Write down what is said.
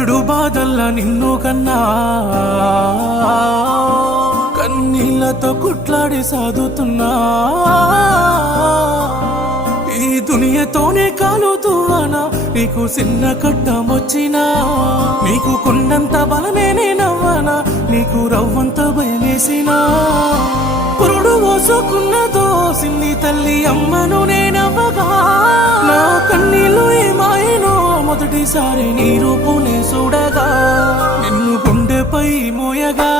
ఈడు బాధల్లా నిన్ను కన్నా కన్నీళ్లతో కుట్లాడి సాదుతున్నా ఈ దునియతోనే కాలుతువానా నీకు చిన్న కట్టమొచ్చినా నీకు కొన్నంత బలమే నేనవ్వానా నీకు రవ్వంత భయమేసినా పురుడు పోసుకున్నదో సిన్ని తల్లి అమ్మను నేనవ్వగా నా కన్నీళ్ళు ఏమాయనో మొదటిసారి నీ రూపునే చూడగా నిన్ను గుండెపై మోయగా